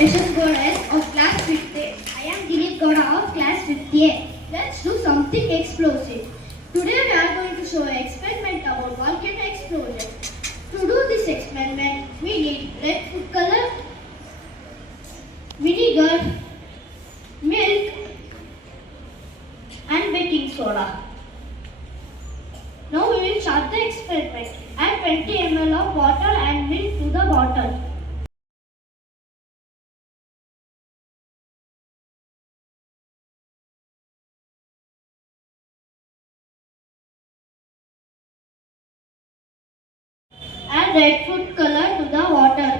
Yashas Goddess of class 50. I am Dilip Gowda of class 50A. Let's do something explosive. Today we are going to show an experiment about volcano explosion. To do this experiment, we need red food color, vinegar, milk and baking soda. Now we will start the experiment. Add 20 ml of water and milk to the bottle. Add red food color to the water.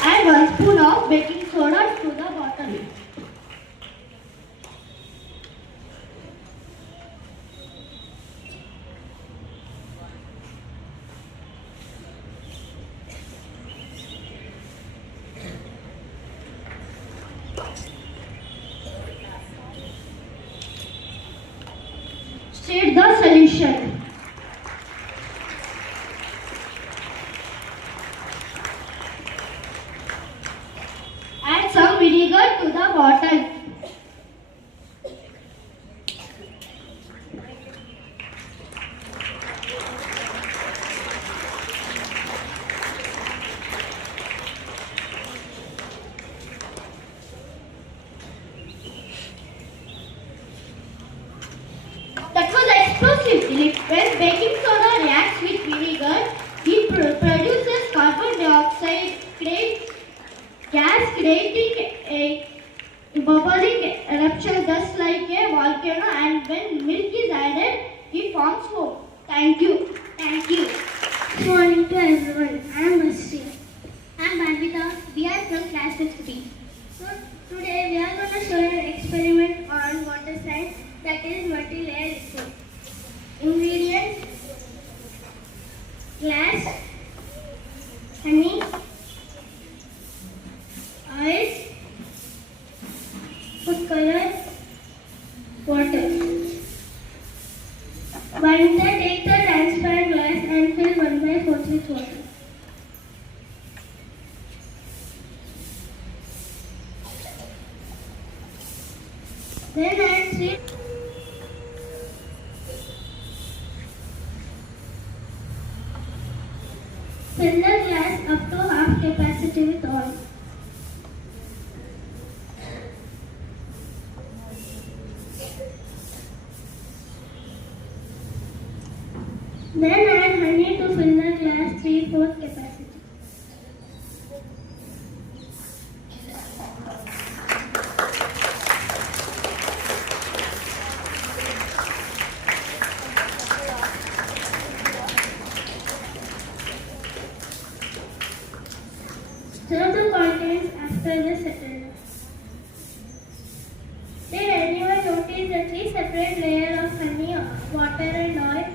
Add 1 spoon of baking soda to the bottle. Stir the solution. Add some vinegar to the bottle. That was explosive. When baking soda reacts with vinegar, it produces carbon dioxide gas, creating a bubbling eruption just like a volcano, and when milk is added, it forms smoke. Thank you. Thank you. Good morning to everyone. I am Masri. I am Bhavita. We are from class 50. So today we are going to show an experiment on water science, that is multi-layer liquid. Ingredients: glass, honey, oil, food color, water. One take the transparent glass and fill 1/4 with water. Then add 3. Fill the glass up to half capacity with oil. Then add honey to fill the glass 3/4 capacity. Stir the contents after the settle. Did anyone notice the 3 separate layers of honey, water and oil?